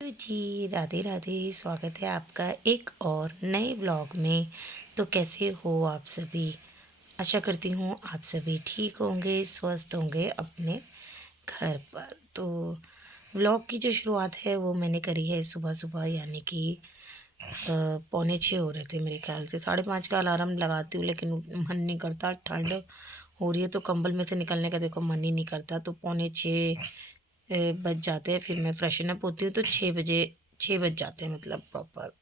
Hello जी, राधे राधे। स्वागत है आपका एक और नए व्लॉग में। तो कैसे हो आप सभी? आशा करती हूँ आप सभी ठीक होंगे, स्वस्थ होंगे अपने घर पर। तो व्लॉग की जो शुरुआत है वो मैंने करी है सुबह सुबह, यानी कि पौने 6 हो रहे थे मेरे ख्याल से। 5:30 का अलार्म लगाती हूँ लेकिन मन नहीं करता। ठंड हो रही है तो कंबल में से निकलने का देखो मन ही नहीं करता। तो पौने 6 बज जाते हैं। फिर मैं फ्रेशन अप होती हूँ तो 6 बज जाते हैं, मतलब प्रॉपर।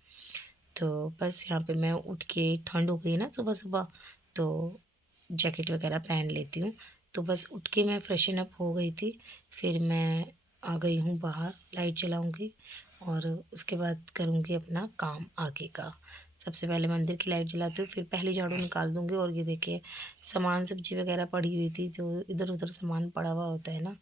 तो बस यहाँ पे मैं उठ के, ठंड हो गई ना सुबह सुबह, तो जैकेट वगैरह पहन लेती हूँ। तो बस उठ के मैं फ्रेशन अप हो गई थी। फिर मैं आ गई हूँ बाहर, लाइट जलाऊंगी और उसके बाद करूँगी अपना काम आगे का। सबसे पहले मंदिर की लाइट जलाती हूँ, फिर पहले झाड़ू निकाल दूँगी। और ये देखिए, सामान सब्जी वगैरह पड़ी हुई थी, जो इधर उधर सामान पड़ा हुआ होता है ना,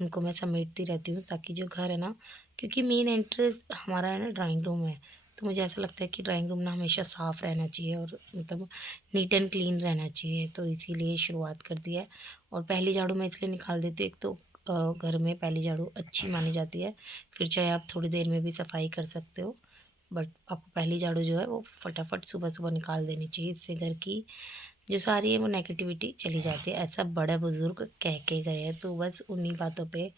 उनको मैं समेटती रहती हूँ ताकि जो घर है ना, क्योंकि मेन एंट्रेंस हमारा है ना ड्राइंग रूम है। तो मुझे ऐसा लगता है कि ड्राइंग रूम ना हमेशा साफ़ रहना चाहिए और मतलब नीट एंड क्लीन रहना चाहिए। तो इसीलिए शुरुआत कर दी है। और पहली झाड़ू मैं इसलिए निकाल देती हूँ, एक तो घर में पहली झाड़ू अच्छी मानी जाती है। फिर चाहे आप थोड़ी देर में भी सफाई कर सकते हो, बट आपको पहली झाड़ू जो है वो फटाफट सुबह सुबह निकाल देनी चाहिए। इससे घर की जो सारी है वो नेगेटिविटी चली जाती है, ऐसा बड़े बुजुर्ग कह के गए हैं। तो बस उन्हीं बातों पे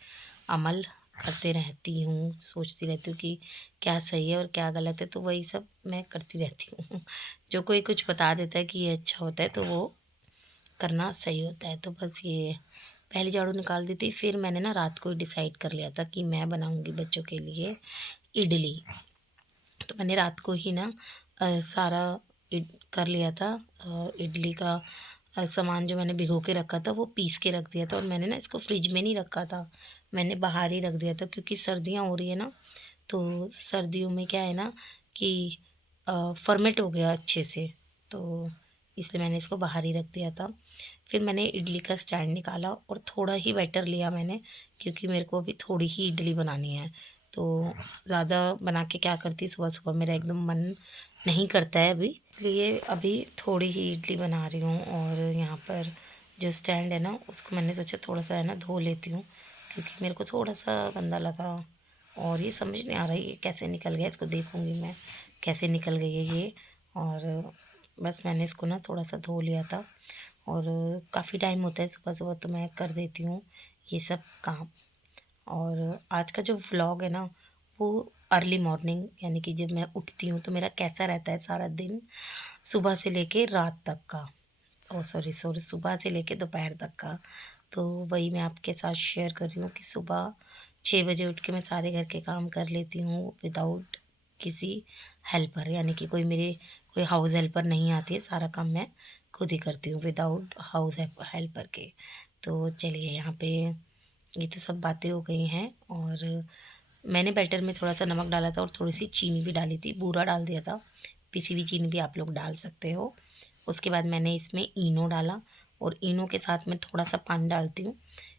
अमल करते रहती हूँ, सोचती रहती हूँ कि क्या सही है और क्या गलत है, तो वही सब मैं करती रहती हूँ। जो कोई कुछ बता देता है कि ये अच्छा होता है तो वो करना सही होता है। तो बस ये पहली झाड़ू निकाल दी थी। फिर मैंने ना रात को ही डिसाइड कर लिया था कि मैं बनाऊँगी बच्चों के लिए इडली। तो मैंने रात को ही ना सारा कर लिया था। इडली का सामान जो मैंने भिगो के रखा था वो पीस के रख दिया था। और मैंने ना इसको फ्रिज में नहीं रखा था, मैंने बाहर ही रख दिया था, क्योंकि सर्दियाँ हो रही है ना। तो सर्दियों में क्या है ना कि फर्मेंट हो गया अच्छे से, तो इसलिए मैंने इसको बाहर ही रख दिया था। फिर मैंने इडली का स्टैंड निकाला और थोड़ा ही बैटर लिया मैंने, क्योंकि मेरे को अभी थोड़ी ही इडली बनानी है। तो ज़्यादा बना के क्या करती, सुबह-सुबह मेरा एकदम मन नहीं करता है अभी, इसलिए अभी थोड़ी ही इडली बना रही हूँ। और यहाँ पर जो स्टैंड है ना, उसको मैंने सोचा थोड़ा-सा है ना धो लेती हूँ, क्योंकि मेरे को थोड़ा-सा गंदा लगा। और ये समझ नहीं आ रहा है ये कैसे निकल गया, इसको देखूँगी मैं कैसे निकल गई है ये। और बस मैंने इसको ना थोड़ा-सा धो लिया था। और काफ़ी टाइम होता है सुबह-सुबह तो मैं कर देती हूँ ये सब काम। और आज का जो व्लॉग है ना, वो अर्ली मॉर्निंग, यानी कि जब मैं उठती हूँ तो मेरा कैसा रहता है सारा दिन, सुबह से लेके रात तक का। ओह सॉरी सॉरी, सुबह से लेके दोपहर तक का। तो वही मैं आपके साथ शेयर कर रही हूँ कि सुबह 6 बजे उठ के मैं सारे घर के काम कर लेती हूँ विदाउट किसी हेल्पर, यानी कि कोई हाउस हेल्पर नहीं आती है। सारा काम मैं खुद ही करती हूँ विदाउट हाउस हेल्पर के। तो चलिए, यहाँ पे ये तो सब बातें हो गई हैं। और मैंने बैटर में थोड़ा सा नमक डाला था और थोड़ी सी चीनी भी डाली थी, बूरा डाल दिया था। पिसी हुई चीनी भी आप लोग डाल सकते हो। उसके बाद मैंने इसमें इनो डाला, और इनो के साथ मैं थोड़ा सा पानी डालती हूँ,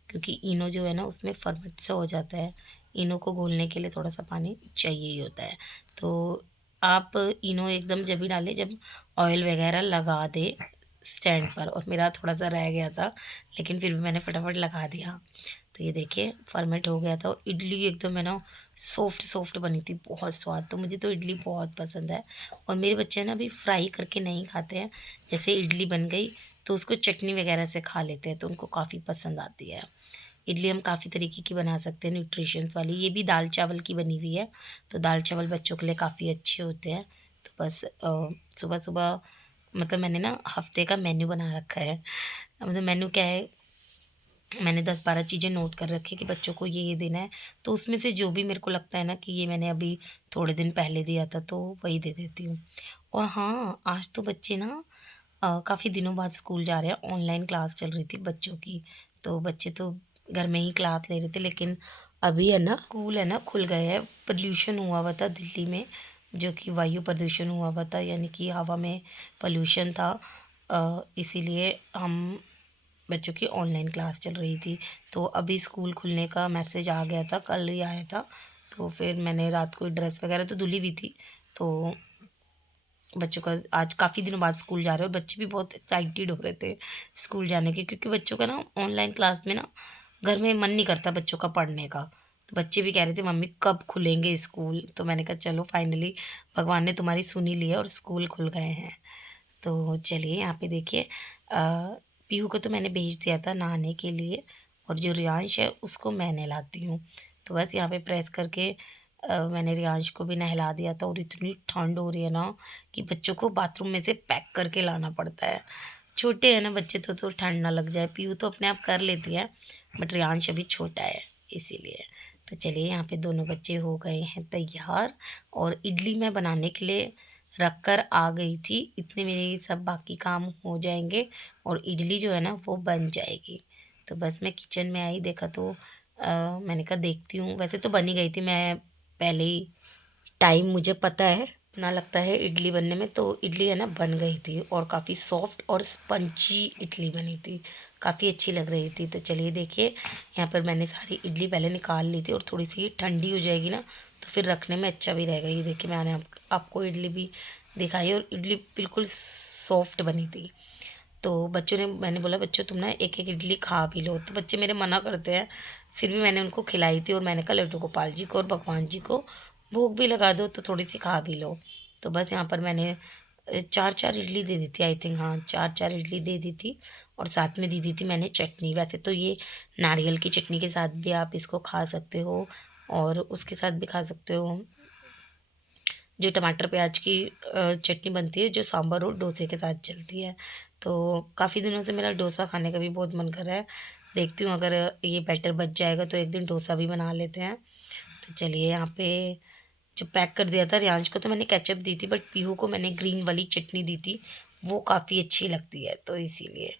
क्योंकि इनो जो है ना उसमें फर्मेंट सा हो जाता है। इनो को घोलने के लिए थोड़ा सा पानी चाहिए ही होता है। तो आप इनो एकदम जब भी डालें जब ऑयल वगैरह लगा दे स्टैंड पर। और मेरा थोड़ा सा रह गया था, लेकिन फिर भी मैंने फटाफट लगा दिया। तो ये देखिए फर्मेंट हो गया था, और इडली एकदम है ना सॉफ्ट सॉफ्ट बनी थी, बहुत स्वाद। तो मुझे तो इडली बहुत पसंद है। और मेरे बच्चे ना अभी फ्राई करके नहीं खाते हैं। जैसे इडली बन गई तो उसको चटनी वगैरह से खा लेते हैं, तो उनको काफ़ी पसंद आती है। इडली हम काफ़ी तरीके की बना सकते हैं, न्यूट्रिशंस वाली। ये भी दाल चावल की बनी हुई है, तो दाल चावल बच्चों के लिए काफ़ी अच्छे होते हैं। तो बस सुबह सुबह मतलब मैंने ना हफ्ते का मेन्यू बना रखा है। मतलब मेन्यू क्या है, मैंने 10-12 चीज़ें नोट कर रखी कि बच्चों को ये देना है। तो उसमें से जो भी मेरे को लगता है ना कि ये मैंने अभी थोड़े दिन पहले दिया था, तो वही दे देती हूँ। और हाँ, आज तो बच्चे ना काफ़ी दिनों बाद स्कूल जा रहे हैं। ऑनलाइन क्लास चल रही थी बच्चों की, तो बच्चे तो घर में ही क्लास ले रहे थे। लेकिन अभी है ना स्कूल है ना खुल गए हैं। पोल्यूशन हुआ हुआ था दिल्ली में, जो कि वायु प्रदूषण हुआ हुआ था, यानी कि हवा में पॉल्यूशन था। इसीलिए हम बच्चों की ऑनलाइन क्लास चल रही थी। तो अभी स्कूल खुलने का मैसेज आ गया था, कल ही आया था। तो फिर मैंने रात को ड्रेस वगैरह तो धुली हुई थी। तो बच्चों का आज काफ़ी दिनों बाद स्कूल जा रहे हैं, और बच्चे भी बहुत एक्साइटेड हो रहे थे स्कूल जाने के, क्योंकि बच्चों का ना ऑनलाइन क्लास में ना घर में मन नहीं करता बच्चों का पढ़ने का। तो बच्चे भी कह रहे थे मम्मी कब खुलेंगे स्कूल, तो मैंने कहा चलो फाइनली भगवान ने तुम्हारी सुन ही लिया और स्कूल खुल गए हैं। तो चलिए यहाँ पे देखिए पीहू को तो मैंने भेज दिया था नहाने के लिए और जो रियांश है उसको मैं नहलाती हूँ। तो बस यहाँ पे प्रेस करके मैंने रियांश को भी नहला दिया था और इतनी ठंड हो रही है ना कि बच्चों को बाथरूम में से पैक करके लाना पड़ता है। छोटे हैं ना बच्चे तो ठंड ना लग जाए। पीहू तो अपने आप कर लेती है बट रियांश अभी छोटा है इसीलिए। तो चलिए यहाँ पे दोनों बच्चे हो गए हैं तैयार और इडली मैं बनाने के लिए रख कर आ गई थी। इतने मेरे सब बाकी काम हो जाएंगे और इडली जो है ना वो बन जाएगी। तो बस मैं किचन में आई, देखा तो मैंने कहा देखती हूँ। वैसे तो बन ही गई थी, मैं पहले ही टाइम मुझे पता है ना लगता है इडली बनने में। तो इडली है ना बन गई थी और काफ़ी सॉफ्ट और स्पंजी इडली बनी थी, काफ़ी अच्छी लग रही थी। तो चलिए देखिए यहाँ पर मैंने सारी इडली पहले निकाल ली थी और थोड़ी सी ठंडी हो जाएगी ना तो फिर रखने में अच्छा भी रहेगा। ये देखिए मैंने आपको इडली भी दिखाई और इडली बिल्कुल सॉफ्ट बनी थी। तो बच्चों ने, मैंने बोला बच्चों तुम ना एक एक इडली खा भी लो, तो बच्चे मेरे मना करते हैं, फिर भी मैंने उनको खिलाई थी और मैंने कहा लड्डू गोपाल जी को और भगवान जी को भोग भी लगा दो तो थोड़ी सी खा भी लो। तो बस यहाँ पर मैंने चार चार इडली दे दी थी, आई थिंक, हाँ चार चार इडली दे दी थी और साथ में दे दी थी मैंने चटनी। वैसे तो ये नारियल की चटनी के साथ भी आप इसको खा सकते हो और उसके साथ भी खा सकते हो जो टमाटर प्याज की चटनी बनती है जो सांभर और डोसे के साथ चलती है। तो काफ़ी दिनों से मेरा डोसा खाने का भी बहुत मन कर रहा है। देखती हूँ अगर ये बैटर बच जाएगा तो एक दिन डोसा भी बना लेते हैं। तो चलिए यहाँ पे जो पैक कर दिया था रियांश को तो मैंने केचप दी थी बट पीहू को मैंने ग्रीन वाली चटनी दी थी, वो काफ़ी अच्छी लगती है तो इसीलिए।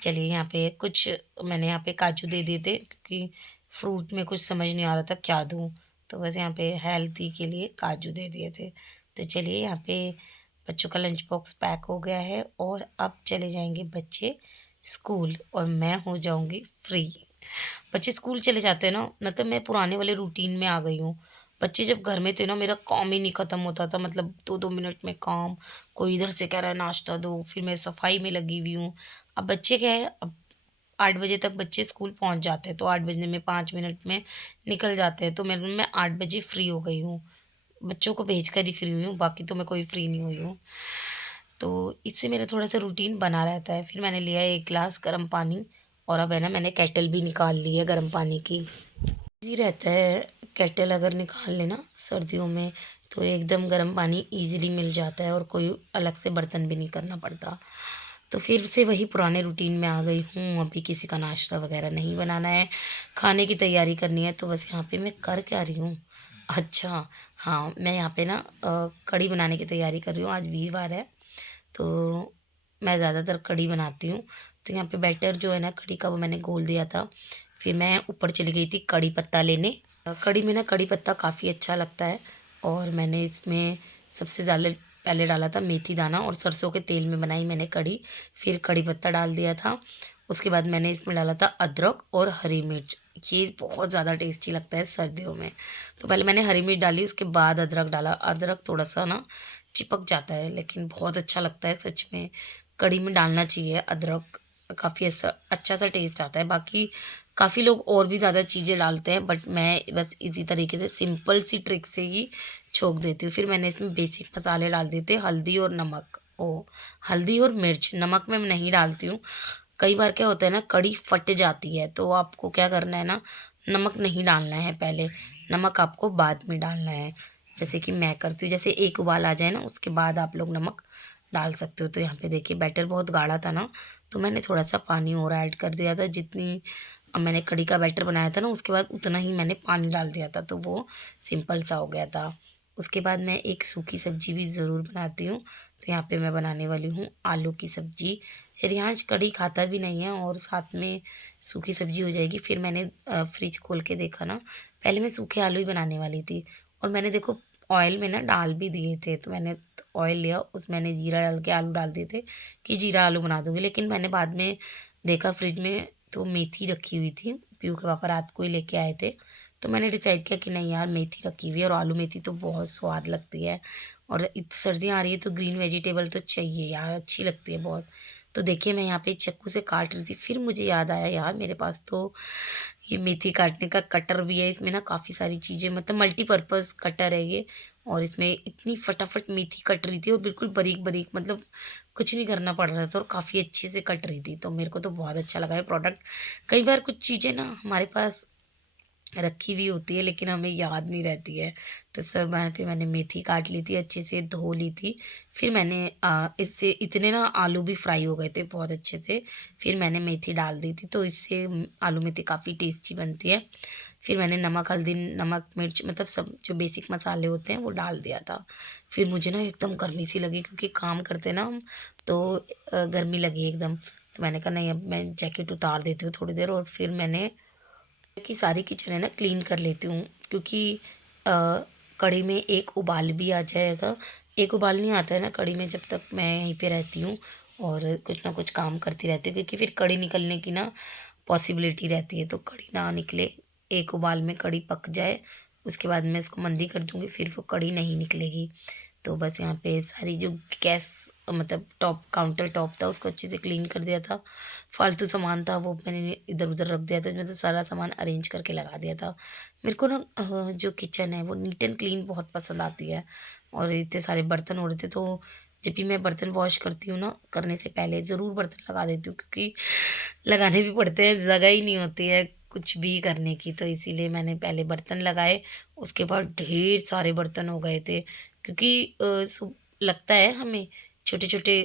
चलिए यहाँ पे कुछ मैंने यहाँ पे काजू दे दिए थे क्योंकि फ्रूट में कुछ समझ नहीं आ रहा था क्या दूँ, तो बस यहाँ पे हेल्थी के लिए काजू दे दिए थे। तो चलिए यहाँ पे बच्चों का लंच बॉक्स पैक हो गया है और अब चले जाएंगे बच्चे स्कूल और मैं हो जाऊंगी फ्री। बच्चे स्कूल चले जाते हैं ना, मतलब मैं पुराने वाले रूटीन में आ गई हूँ। बच्चे जब घर में थे ना मेरा काम ही नहीं ख़त्म होता था, मतलब 2-2 मिनट में काम। कोई इधर से कह रहा है नाश्ता दो, फिर मैं सफाई में लगी हुई हूँ। अब बच्चे क्या है, अब 8 बजे तक बच्चे स्कूल पहुँच जाते हैं तो 8 बजने में 5 मिनट में निकल जाते हैं, तो मैं 8 बजे फ्री हो गई हूँ। बच्चों को भेज कर ही फ्री हुई हूँ, बाकी तो मैं कोई फ्री नहीं हुई हूँ। तो इससे मेरा थोड़ा-सा रूटीन बना रहता है। फिर मैंने लिया 1 ग्लास गर्म पानी और अब है ना मैंने केटल भी निकाल ली है गर्म पानी की। ईज़ी रहता है केटल अगर निकाल लें ना सर्दियों में तो एकदम गर्म पानी ईज़िली मिल जाता है और कोई अलग से बर्तन भी नहीं करना पड़ता। तो फिर से वही पुराने रूटीन में आ गई हूँ, अभी किसी का नाश्ता वग़ैरह नहीं बनाना है, खाने की तैयारी करनी है। तो बस यहाँ पे मैं कर क्या रही हूँ, अच्छा हाँ, मैं यहाँ पे ना कढ़ी बनाने की तैयारी कर रही हूँ। आज वीरवार है तो मैं ज़्यादातर कढ़ी बनाती हूँ। तो यहाँ पे बैटर जो है ना कढ़ी का वो मैंने घोल दिया था। फिर मैं ऊपर चली गई थी कढ़ी पत्ता लेने। कढ़ी में ना कढ़ी पत्ता काफ़ी अच्छा लगता है और मैंने इसमें सबसे ज़्यादा पहले डाला था मेथी दाना और सरसों के तेल में बनाई मैंने कढ़ी। फिर कढ़ी पत्ता डाल दिया था। उसके बाद मैंने इसमें डाला था अदरक और हरी मिर्च। ये बहुत ज़्यादा टेस्टी लगता है सर्दियों में। तो पहले मैंने हरी मिर्च डाली, उसके बाद अदरक डाला। अदरक थोड़ा-सा ना चिपक जाता है लेकिन बहुत अच्छा लगता है सच में। कढ़ी में डालना चाहिए अदरक, काफ़ी ऐसा अच्छा सा टेस्ट आता है। बाकी काफ़ी लोग और भी ज़्यादा चीज़ें डालते हैं बट मैं बस इसी तरीके से सिंपल सी ट्रिक से ही छोंक देती हूँ। फिर मैंने इसमें बेसिक मसाले डाल दिए थे, हल्दी और नमक, हल्दी और मिर्च, नमक मैं नहीं डालती हूँ। कई बार क्या होता है ना कढ़ी फट जाती है तो आपको क्या करना है ना, नमक नहीं डालना है पहले, नमक आपको बाद में डालना है। जैसे कि मैं करती हूँ, जैसे एक उबाल आ जाए ना उसके बाद आप लोग नमक डाल सकते हो। तो यहाँ पे देखिए बैटर बहुत गाढ़ा था ना तो मैंने थोड़ा-सा पानी और ऐड कर दिया था। जितनी मैंने कढ़ी का बैटर बनाया था ना उसके बाद उतना ही मैंने पानी डाल दिया था तो वो सिंपल सा हो गया था। उसके बाद मैं एक सूखी सब्ज़ी भी ज़रूर बनाती हूँ। तो यहाँ पे मैं बनाने वाली हूँ आलू की सब्ज़ी। रियांश कढ़ी खाता भी नहीं है और साथ में सूखी सब्ज़ी हो जाएगी। फिर मैंने फ्रिज खोल के देखा ना, पहले मैं सूखे आलू ही बनाने वाली थी और मैंने देखो ऑयल में ना डाल भी दिए थे। तो मैंने ऑयल लिया, उसमें मैंने जीरा डाल के आलू डाल दिए थे कि जीरा आलू बना दूँगी। लेकिन मैंने बाद में देखा फ्रिज में तो मेथी रखी हुई थी, पीहू के पापा रात को ही लेके आए थे। तो मैंने डिसाइड किया कि नहीं यार मेथी रखी हुई है और आलू मेथी तो बहुत स्वाद लगती है और सर्दियाँ आ रही है तो ग्रीन वेजिटेबल तो चाहिए यार, अच्छी लगती है बहुत। तो देखिए मैं यहाँ पे चाकू से काट रही थी, फिर मुझे याद आया यार मेरे पास तो ये मेथी काटने का कटर भी है। इसमें ना काफ़ी सारी चीज़ें मतलब मल्टीपर्पज़ कटर है ये, और इसमें इतनी फटाफट मेथी कट रही थी और बिल्कुल बारीक-बारीक, मतलब कुछ नहीं करना पड़ रहा था और काफ़ी अच्छे से कट रही थी। तो मेरे को तो बहुत अच्छा लगा ये प्रोडक्ट। कई बार कुछ चीज़ें ना हमारे पास रखी हुई होती है लेकिन हमें याद नहीं रहती है। तो सब वहाँ पे मैंने मेथी काट ली थी, अच्छे से धो ली थी। फिर मैंने इससे इतने ना आलू भी फ्राई हो गए थे बहुत अच्छे से। फिर मैंने मेथी डाल दी थी, तो इससे आलू मेथी काफ़ी टेस्टी बनती है। फिर मैंने नमक, हल्दी, नमक, मिर्च, मतलब सब जो बेसिक मसाले होते हैं वो डाल दिया था। फिर मुझे ना एकदम गर्मी सी लगी क्योंकि काम करते हैं ना हम, तो गर्मी लगी एकदम। तो मैंने कहा नहीं, अब मैं जैकेट उतार देती हूँ थोड़ी देर, और फिर मैंने कि सारी किचन है ना क्लीन कर लेती हूँ, क्योंकि अ, कढ़ी में एक उबाल भी आ जाएगा। एक उबाल नहीं आता है ना कढ़ी में जब तक मैं यहीं पे रहती हूँ और कुछ ना कुछ काम करती रहती हूँ, क्योंकि फिर कढ़ी निकलने की ना पॉसिबिलिटी रहती है। तो कढ़ी ना निकले, एक उबाल में कढ़ी पक जाए, उसके बाद मैं इसको मंदी कर दूँगी, फिर वो कढ़ी नहीं निकलेगी। तो बस यहाँ पे सारी जो गैस, मतलब टॉप, काउंटर टॉप था उसको अच्छे से क्लीन कर दिया था। फालतू सामान था वो मैंने इधर-उधर रख दिया था, मतलब सारा सामान अरेंज करके लगा दिया था। मेरे को ना जो किचन है वो नीट एंड क्लीन बहुत पसंद आती है, और इतने सारे बर्तन हो रहे थे, तो जब भी मैं बर्तन वॉश करती हूँ ना, करने से पहले ज़रूर बर्तन लगा देती हूँ, क्योंकि लगाने भी पड़ते हैं, जगह ही नहीं होती है कुछ भी करने की। तो इसीलिए मैंने पहले बर्तन लगाए, उसके बाद ढेर सारे बर्तन हो गए थे, क्योंकि लगता है हमें छोटे-छोटे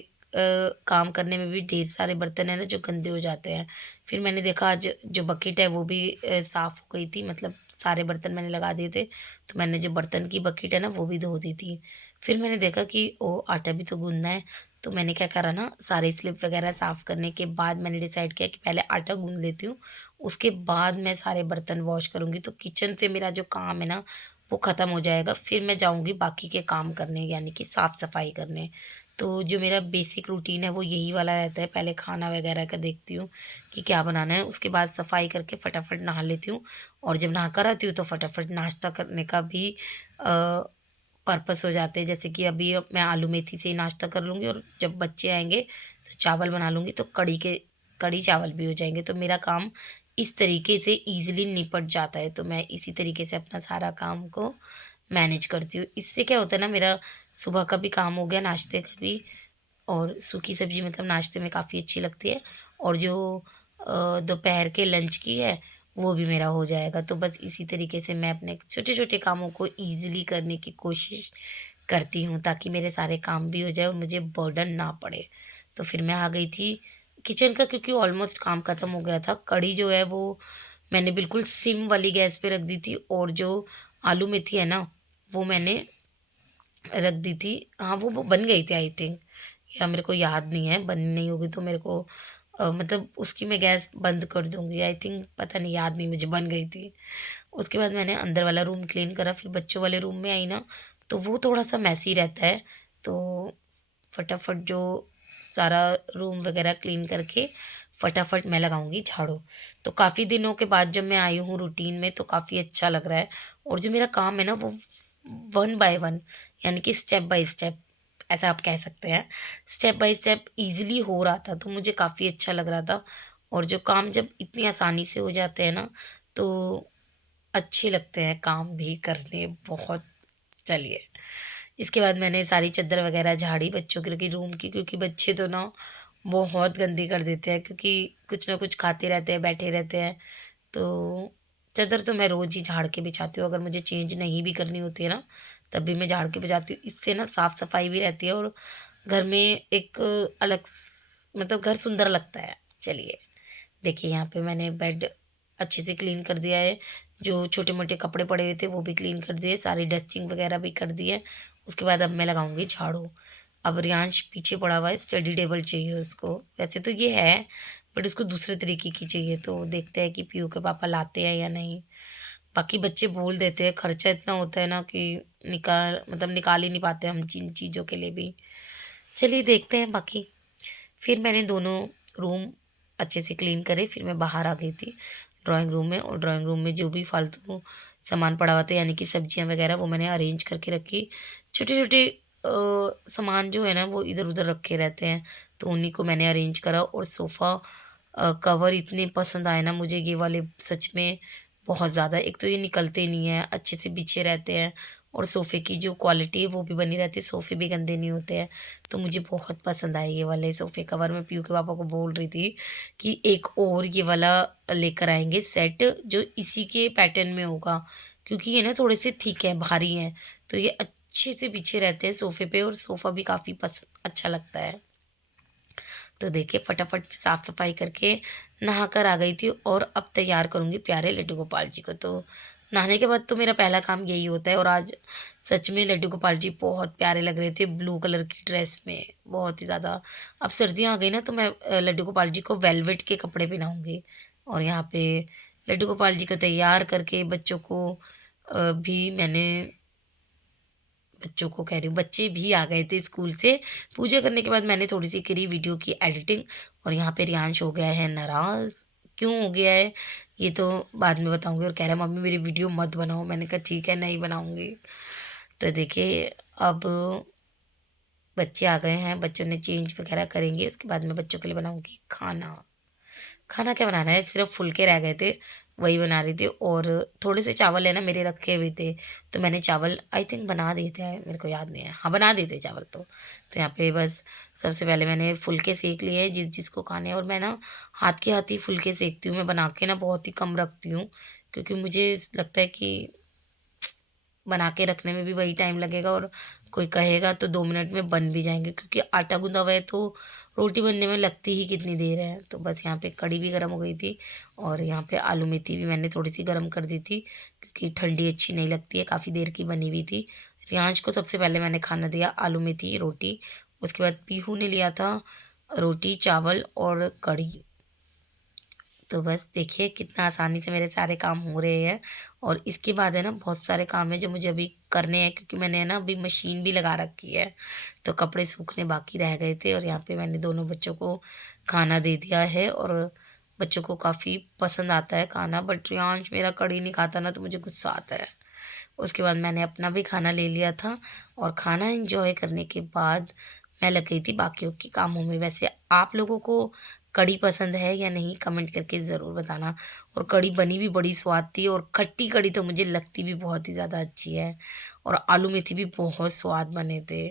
काम करने में भी ढेर सारे बर्तन है ना जो गंदे हो जाते हैं। फिर मैंने देखा आज जो बकेट है वो भी साफ़ हो गई थी, मतलब सारे बर्तन मैंने लगा दिए थे। तो मैंने जो बर्तन की बकेट है ना वो भी धो दी थी। फिर मैंने देखा कि ओह! आटा भी तो गूँधना है। तो मैंने क्या करा ना, सारे स्लिप वगैरह साफ़ करने के बाद मैंने डिसाइड किया कि पहले आटा गूँध लेती हूँ, उसके बाद मैं सारे बर्तन वॉश करूँगी। तो किचन से मेरा जो काम है ना वो ख़त्म हो जाएगा। फिर मैं जाऊँगी बाकी के काम करने, यानी कि साफ़-सफ़ाई करने। तो जो मेरा बेसिक रूटीन है वो यही वाला रहता है, पहले खाना वगैरह का देखती हूँ कि क्या बनाना है, उसके बाद सफाई करके फटाफट नहा लेती हूँ, और जब नहा कर आती हूँ तो फटाफट नाश्ता करने का भी पर्पस हो जाते हैं। जैसे कि अभी अब मैं आलू मेथी से ही नाश्ता कर लूँगी, और जब बच्चे आएँगे तो चावल बना लूँगी, तो कढ़ी चावल भी हो जाएँगे। तो मेरा काम इस तरीके से ईज़िली निपट जाता है। तो मैं इसी तरीके से अपना सारा काम को मैनेज करती हूँ। इससे क्या होता है ना, मेरा सुबह का भी काम हो गया, नाश्ते का भी, और सूखी सब्ज़ी मतलब नाश्ते में काफ़ी अच्छी लगती है, और जो दोपहर के लंच की है वो भी मेरा हो जाएगा। तो बस इसी तरीके से मैं अपने छोटे-छोटे कामों को ईज़िली करने की कोशिश करती हूँ, ताकि मेरे सारे काम भी हो जाए और मुझे बर्डन ना पड़े। तो फिर मैं आ गई थी किचन का, क्योंकि ऑलमोस्ट काम ख़त्म हो गया था। कढ़ी जो है वो मैंने बिल्कुल सिम वाली गैस पे रख दी थी, और जो आलू मेथी है ना वो मैंने रख दी थी। हाँ, वो बन गई थी आई थिंक, या मेरे को याद नहीं है, बनी नहीं होगी तो मेरे को मतलब उसकी मैं गैस बंद कर दूँगी आई थिंक, पता नहीं, याद नहीं मुझे, बन गई थी। उसके बाद मैंने अंदर वाला रूम क्लीन करा, फिर बच्चों वाले रूम में आई ना, तो वो थोड़ा-सा मेसी रहता है। तो फटाफट जो सारा रूम वगैरह क्लीन करके फटाफट मैं लगाऊँगी झाड़ू। तो काफ़ी दिनों के बाद जब मैं आई हूँ रूटीन में, तो काफ़ी अच्छा लग रहा है, और जो मेरा काम है ना वो वन बाय वन, यानी कि स्टेप बाय स्टेप, ऐसा आप कह सकते हैं। स्टेप बाय स्टेप ईज़िली हो रहा था, तो मुझे काफ़ी अच्छा लग रहा था, और जो काम जब इतनी आसानी से हो जाते हैं ना, तो अच्छे लगते हैं काम भी करने बहुत। चलिए, इसके बाद मैंने सारी चद्दर वगैरह झाड़ी बच्चों की रूम की, क्योंकि बच्चे तो ना बहुत गंदी कर देते हैं, क्योंकि कुछ ना कुछ खाते रहते हैं, बैठे रहते हैं। तो चद्दर तो मैं रोज़ ही झाड़ के बिछाती हूँ, अगर मुझे चेंज नहीं भी करनी होती है ना, तब भी मैं झाड़ के बिछाती हूँ। इससे ना साफ-सफाई भी रहती है, और घर में एक अलग मतलब घर सुंदर लगता है। चलिए, देखिए यहाँ पे मैंने बेड अच्छे से क्लीन कर दिया है, जो छोटे-मोटे कपड़े पड़े हुए थे वो भी क्लीन कर दिए, सारी डस्टिंग वगैरह भी कर दी है। उसके बाद अब मैं लगाऊँगी झाड़ू। अब रियांश पीछे पड़ा हुआ है, स्टडी टेबल चाहिए उसको। वैसे तो ये है, बट उसको दूसरे तरीके की चाहिए, तो देखते हैं कि पीयू के पापा लाते हैं या नहीं। बाकी बच्चे बोल देते हैं, खर्चा इतना होता है ना कि निकाल ही नहीं पाते हम जिन चीज़ों के लिए भी। चलिए देखते हैं बाकी। फिर मैंने दोनों रूम अच्छे से क्लीन करे, फिर मैं बाहर आ गई थी ड्राइंग रूम में, और ड्राइंग रूम में जो भी फालतू सामान पड़ा हुआ था, यानी कि सब्जियां वगैरह, वो मैंने अरेंज करके रखी। छोटे छोटे सामान जो है ना वो इधर-उधर रखे रहते हैं, तो उन्हीं को मैंने अरेंज करा और सोफ़ा कवर इतने पसंद आए ना मुझे ये वाले, सच में बहुत ज़्यादा। एक तो ये निकलते नहीं हैं, अच्छे से बिछे रहते हैं और सोफ़े की जो क्वालिटी है वो भी बनी रहती है, सोफ़े भी गंदे नहीं होते हैं। तो मुझे बहुत पसंद आए ये वाले सोफ़े कवर। मैं पीयू के पापा को बोल रही थी कि एक और ये वाला लेकर आएँगे सेट जो इसी के पैटर्न में होगा, क्योंकि ये ना थोड़े से थिक हैं, भारी हैं, तो ये अच्छे से बिछे रहते हैं सोफ़े पे और सोफ़ा भी काफ़ी अच्छा लगता है। तो देखिए फटाफट मैं साफ-सफाई करके नहा कर आ गई थी और अब तैयार करूँगी प्यारे लड्डू गोपाल जी को। तो नहाने के बाद तो मेरा पहला काम यही होता है और आज सच में लड्डू गोपाल जी बहुत प्यारे लग रहे थे ब्लू कलर की ड्रेस में, बहुत ही ज़्यादा। अब सर्दियाँ आ गई ना तो मैं लड्डू गोपाल जी को वेलवेट के कपड़े पहनाऊँगी और यहाँ पे लड्डू गोपाल जी को तैयार करके बच्चों को भी मैंने बच्चों को कह रही हूँ, बच्चे भी आ गए थे स्कूल से। पूजा करने के बाद मैंने थोड़ी-सी करी वीडियो की एडिटिंग और यहाँ पे रियांश हो गया है नाराज़। क्यों हो गया है, ये तो बाद में बताऊँगी और कह रहा है मम्मी मेरी वीडियो मत बनाओ। मैंने कहा ठीक है नहीं बनाऊँगी। तो देखिए अब बच्चे आ गए हैं, बच्चों ने चेंज वगैरह करेंगे, उसके बाद मैं बच्चों के लिए बनाऊँगी खाना। खाना क्या बनाना है, सिर्फ़ फुल्के रह गए थे, वही बना रही थी और थोड़े से चावल है ना मेरे रखे हुए थे, तो मैंने चावल आई थिंक बना दिए थे, मेरे को याद नहीं है। हाँ, बना दिए थे चावल तो। तो यहाँ पे बस सबसे पहले मैंने फुल्के सेंक लिए हैं जिसको खाने हैं और मैं ना हाथ के हाथ ही फुल्के सेंकती हूँ, मैं बना के ना बहुत ही कम रखती हूँ, क्योंकि मुझे लगता है कि बना के रखने में भी वही टाइम लगेगा और कोई कहेगा तो 2 मिनट में बन भी जाएँगे, क्योंकि आटा गूँधा हुआ है तो रोटी बनने में लगती ही कितनी देर है। तो बस यहाँ पे कढ़ी भी गरम हो गई थी और यहाँ पे आलू मेथी भी मैंने थोड़ी-सी गरम कर दी थी, क्योंकि ठंडी अच्छी नहीं लगती है, काफ़ी देर की बनी हुई थी। रियांश को सबसे पहले मैंने खाना दिया आलू मेथी रोटी, उसके बाद पीहू ने लिया था रोटी, चावल और कढ़ी। तो बस देखिए कितना आसानी से मेरे सारे काम हो रहे हैं और इसके बाद है ना बहुत सारे काम हैं जो मुझे अभी करने हैं, क्योंकि मैंने है ना अभी मशीन भी लगा रखी है, तो कपड़े सूखने बाकी रह गए थे और यहाँ पे मैंने दोनों बच्चों को खाना दे दिया है और बच्चों को काफ़ी पसंद आता है खाना, बट रियांश मेरा कढ़ी नहीं खाता ना तो मुझे गुस्सा आता है। उसके बाद मैंने अपना भी खाना ले लिया था और खाना एंजॉय करने के बाद मैं लग गई थी बाकियों के कामों में। वैसे आप लोगों को कढ़ी पसंद है या नहीं, कमेंट करके ज़रूर बताना। और कढ़ी बनी भी बड़ी स्वाद थी और खट्टी कढ़ी तो मुझे लगती भी बहुत ही ज़्यादा अच्छी है और आलू मेथी भी बहुत स्वाद बने थे।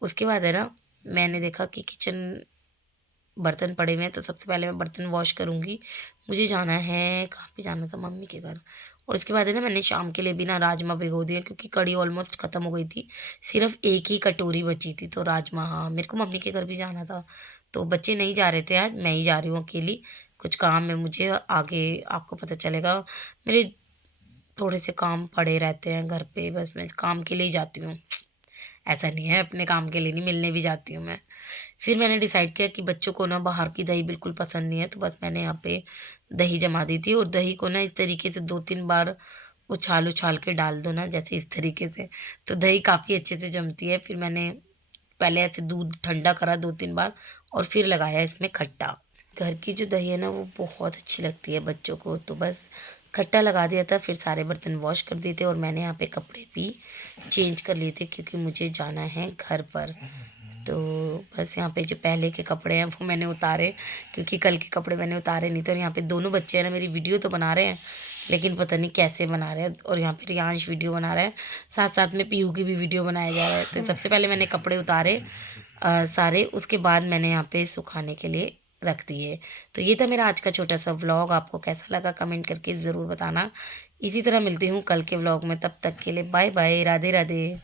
उसके बाद है ना मैंने देखा कि किचन बर्तन पड़े हुए हैं, तो सबसे पहले मैं बर्तन वॉश करूँगी। मुझे जाना है, कहाँ पे जाना था, मम्मी के घर। और उसके बाद है ना मैंने शाम के लिए भी ना राजमा भिगो दिए, क्योंकि कढ़ी ऑलमोस्ट ख़त्म हो गई थी। सिर्फ़ एक ही कटोरी बची थी, तो राजमा, हाँ, मेरे को मम्मी के घर भी जाना था। तो बच्चे नहीं जा रहे थे आज, मैं ही जा रही हूँ अकेली। कुछ काम है मुझे, आगे आपको पता चलेगा। मेरे थोड़े से काम पड़े रहते हैं घर पे, बस मैं काम के लिए ही जाती हूँ। ऐसा नहीं है, अपने काम के लिए नहीं, मिलने भी जाती हूँ मैं। फिर मैंने डिसाइड किया कि बच्चों को ना बाहर की दही बिल्कुल पसंद नहीं है, तो बस मैंने यहाँ पे दही जमा दी थी और दही को ना इस तरीके से 2-3 बार उछाल-उछाल के डाल दो ना, जैसे इस तरीके से, तो दही काफ़ी अच्छे से जमती है। फिर मैंने पहले ऐसे दूध ठंडा करा 2-3 बार और फिर लगाया इसमें खट्टा। घर की जो दही है ना वो बहुत अच्छी लगती है बच्चों को, तो बस खट्टा लगा दिया था, फिर सारे बर्तन वॉश कर दिए थे और मैंने यहाँ पे कपड़े भी चेंज कर लिए थे, क्योंकि मुझे जाना है घर पर। तो बस यहाँ पे जो पहले के कपड़े हैं वो मैंने उतारे, क्योंकि कल के कपड़े मैंने उतारे नहीं थे। और यहाँ पे दोनों बच्चे हैं ना मेरी वीडियो तो बना रहे हैं, लेकिन पता नहीं कैसे बना रहे हैं। और यहाँ पे रियांश वीडियो बना रहा है, साथ-साथ में पीहू की भी वीडियो बनाया जा रहा है। तो सबसे पहले मैंने कपड़े उतारे सारे, उसके बाद मैंने यहाँ पे सुखाने के लिए रख दिए। तो ये था मेरा आज का छोटा-सा व्लॉग, आपको कैसा लगा कमेंट करके ज़रूर बताना। इसी तरह मिलती हूँ कल के व्लॉग में, तब तक के लिए बाय बाय, राधे-राधे।